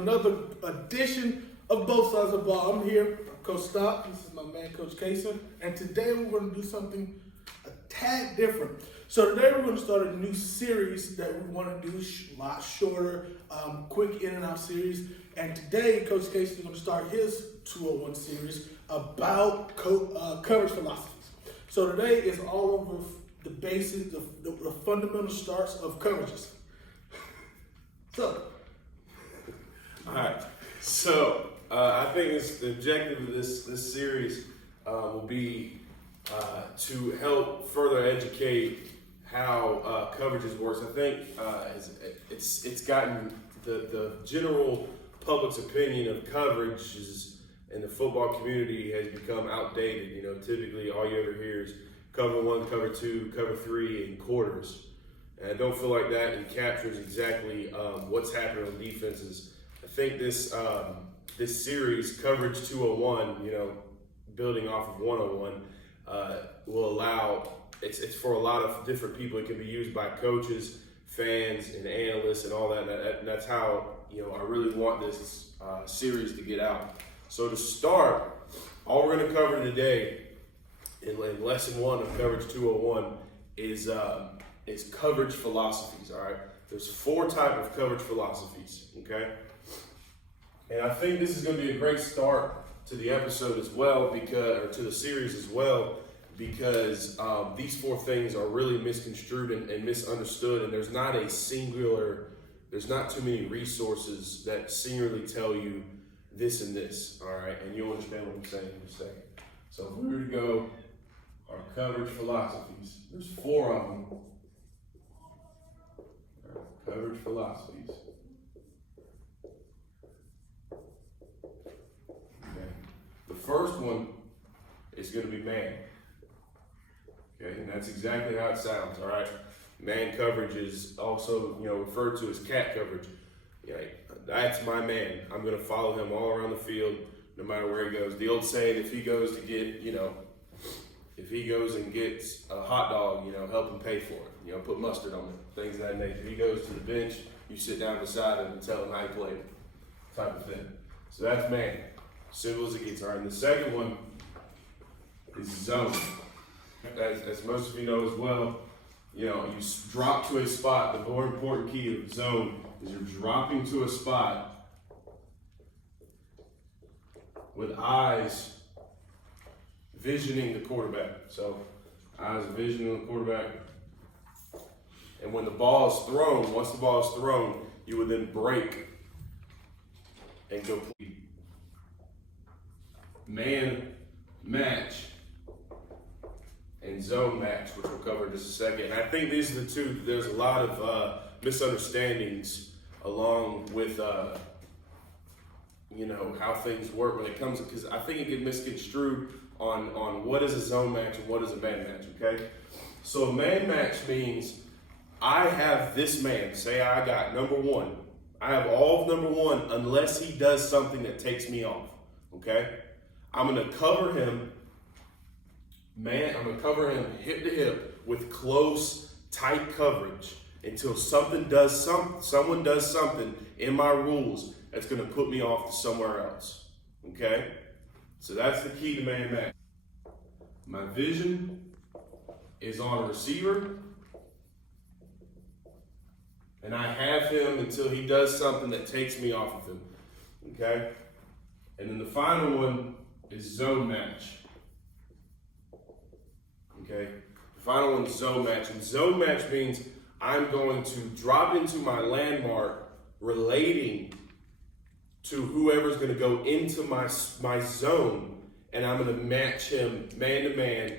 another edition of Both Sides of the Ball. I'm here, Coach Stock. This is my man, Coach Kaysen. And today we're going to do something a tad different. So today we're going to start a new series that we want to do a lot shorter, quick in and out series. And today Coach Kaysen is going to start his 201 series about coverage philosophies. So today is all over the basics, the fundamental starts of coverages. So, all right. So I think the objective of this series will be to help further educate how coverages works. I think it's gotten the general public's opinion of coverages in the football community has become outdated. You know, typically all you ever hear is cover one, cover two, cover three, and quarters. And I don't feel like that captures exactly what's happening on defenses. I think this series, Coverage 201, you know, building off of 101, will allow, it's for a lot of different people. It can be used by coaches, fans, and analysts, and all that. And that's how, you know, I really want this series to get out. So to start, all we're going to cover today in lesson 1 of Coverage 201 is coverage philosophies. All right, there's 4 types of coverage philosophies. Okay, and I think this is going to be a great start to the episode as well, or to the series as well, because these 4 things are really misconstrued and misunderstood, and there's not too many resources that singularly tell you this and this. All right, and you'll understand what I'm saying in a second. So if we were to go our coverage philosophies, there's 4 of them. Coverage philosophies. Okay. The first one is going to be man. Okay, and that's exactly how it sounds. All right. Man coverage is also, you know, referred to as cat coverage. Yeah, that's my man. I'm going to follow him all around the field, no matter where he goes. The old saying: if he goes to get, you know, if he goes and gets a hot dog, you know, help him pay for it. You know, put mustard on it, things of that nature. If he goes to the bench, you sit down beside him and tell him how he played, type of thing. So that's man. Simple as it gets. All right, and the second one is zone. As most of you know as well, you know, you drop to a spot. The more important key of zone is you're dropping to a spot with eyes visioning the quarterback. So eyes visioning the quarterback. And when the ball is thrown, once the ball is thrown, you would then break and go man match and zone match, which we'll cover in just a second. And I think these are the 2. There's a lot of misunderstandings along with, you know, how things work when it comes, because I think it gets misconstrued on what is a zone match and what is a man match, okay? So a man match means I have this man, say I got number 1. I have all of number 1 unless he does something that takes me off, okay? I'm going to cover him, I'm going to cover him hip to hip with close, tight coverage until someone does something in my rules that's going to put me off to somewhere else, okay? So that's the key to man match. My vision is on a receiver, and I have him until he does something that takes me off of him, okay? And then the final one is zone match, okay? The final one is zone match, and zone match means I'm going to drop into my landmark relating to whoever's going to go into my zone, and I'm going to match him man to man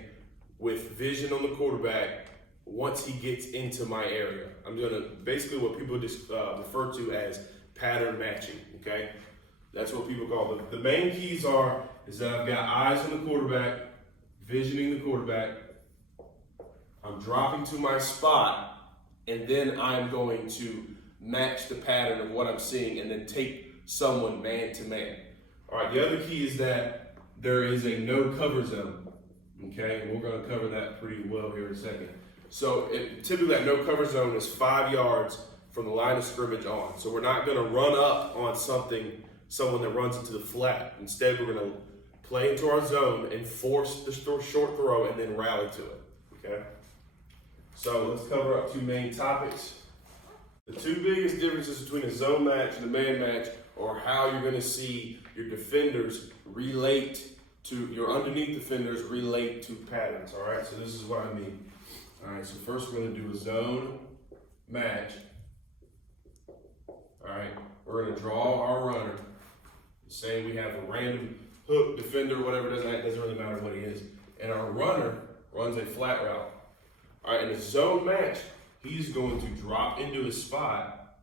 with vision on the quarterback once he gets into my area. I'm going to, basically what people just refer to as pattern matching, okay? That's what people call it. The main keys is that I've got eyes on the quarterback, visioning the quarterback, I'm dropping to my spot, and then I'm going to match the pattern of what I'm seeing and then take someone man to man. All right, the other key is that there is a no cover zone, okay? And we're going to cover that pretty well here in a second. So typically that no cover zone is 5 yards from the line of scrimmage on. So we're not going to run up on someone that runs into the flat. Instead, we're going to play into our zone and force the short throw and then rally to it, okay? So let's cover up 2 main topics. The 2 biggest differences between a zone match and a man match are how you're going to see your defenders relate to, your underneath defenders relate to patterns, all right? So this is what I mean. All right, so first we're going to do a zone match. All right, we're going to draw our runner. Say we have a random hook, defender, whatever, it doesn't really matter what he is. And our runner runs a flat route. All right, in a zone match, he's going to drop into his spot,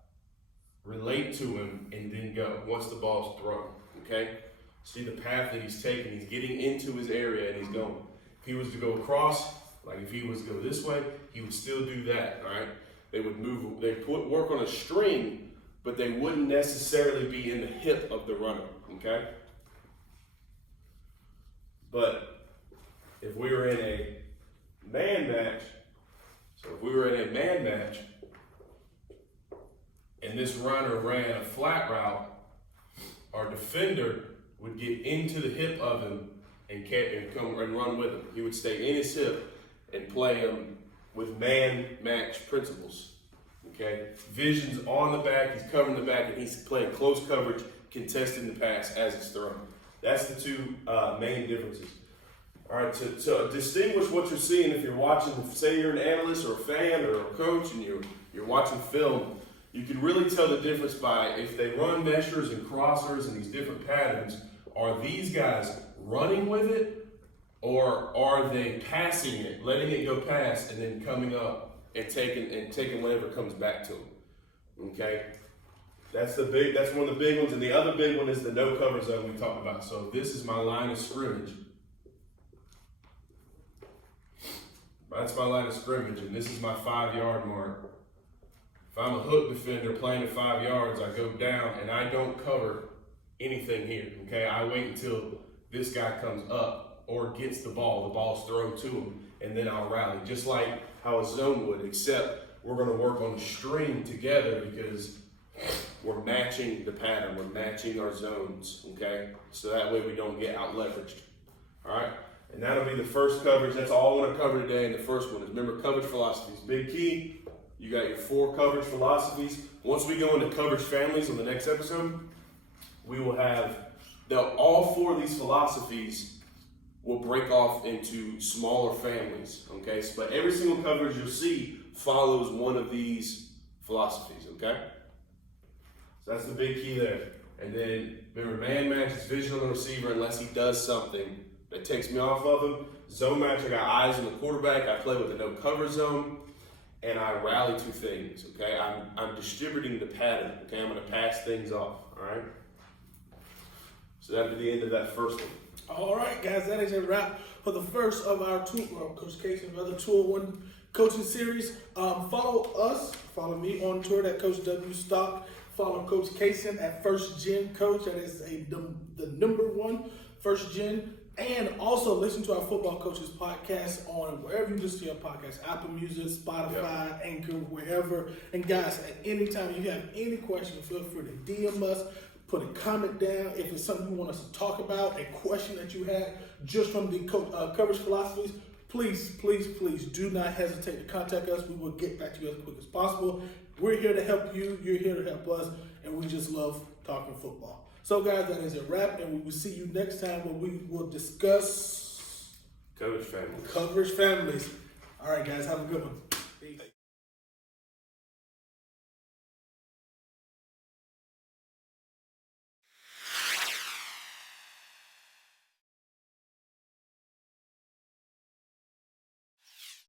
relate to him, and then go once the ball's thrown, okay? See the path that he's taking. He's getting into his area and he's going. If he was to go across, like if he was to go this way, he would still do that, all right? They would move, they work on a string, but they wouldn't necessarily be in the hip of the runner, okay? But if we were in a man match, and this runner ran a flat route, our defender would get into the hip of him and come and run with him. He would stay in his hip and play him with man match principles. Okay, vision's on the back, he's covering the back, and he's playing close coverage, contesting the pass as it's thrown. That's the 2 main differences. All right, to distinguish what you're seeing, if you're watching, say you're an analyst or a fan or a coach, and you're watching film, you can really tell the difference by if they run meshers and crossers and these different patterns. Are these guys running with it, or are they passing it, letting it go past, and then coming up and taking whatever comes back to them? Okay, that's one of the big ones, and the other big one is the no cover zone we talked about. So this is my line of scrimmage. That's my line of scrimmage, and this is my 5-yard mark. If I'm a hook defender playing at 5 yards, I go down and I don't cover anything here, okay? I wait until this guy comes up or gets the ball's thrown to him, and then I'll rally, just like how a zone would, except we're gonna work on a string together because we're matching the pattern, we're matching our zones, okay? So that way we don't get out leveraged, all right? And that'll be the first coverage. That's all I want to cover today. And the first one is, remember, coverage philosophies. Big key, you got your 4 coverage philosophies. Once we go into coverage families on the next episode, we will have, all 4 of these philosophies will break off into smaller families, okay? But every single coverage you'll see follows one of these philosophies, okay? So that's the big key there. And then, remember, man match is vision on the receiver unless he does something that takes me off of him. Zone match, I got eyes on the quarterback. I play with a no cover zone, and I rally to things, okay? I'm distributing the pattern, okay? I'm gonna pass things off, all right? So that'll be the end of that first one. All right, guys, that is a wrap for the first of our Coach Case and other 201 coaching series. Follow me on Twitter at Coach W Stock. Follow Coach Kaysen at First Gen Coach. That is the number 1 First Gen. And also listen to our Football Coaches podcast on wherever you listen to your podcast, Apple Music, Spotify, Anchor, wherever. And guys, at any time you have any questions, feel free to DM us, put a comment down. If it's something you want us to talk about, a question that you had just from the coverage philosophies, please do not hesitate to contact us. We will get back to you as quick as possible. We're here to help you. You're here to help us. And we just love talking football. So, guys, that is a wrap, and we will see you next time where we will discuss Coverage families. Coverage families. All right, guys, have a good one. Peace.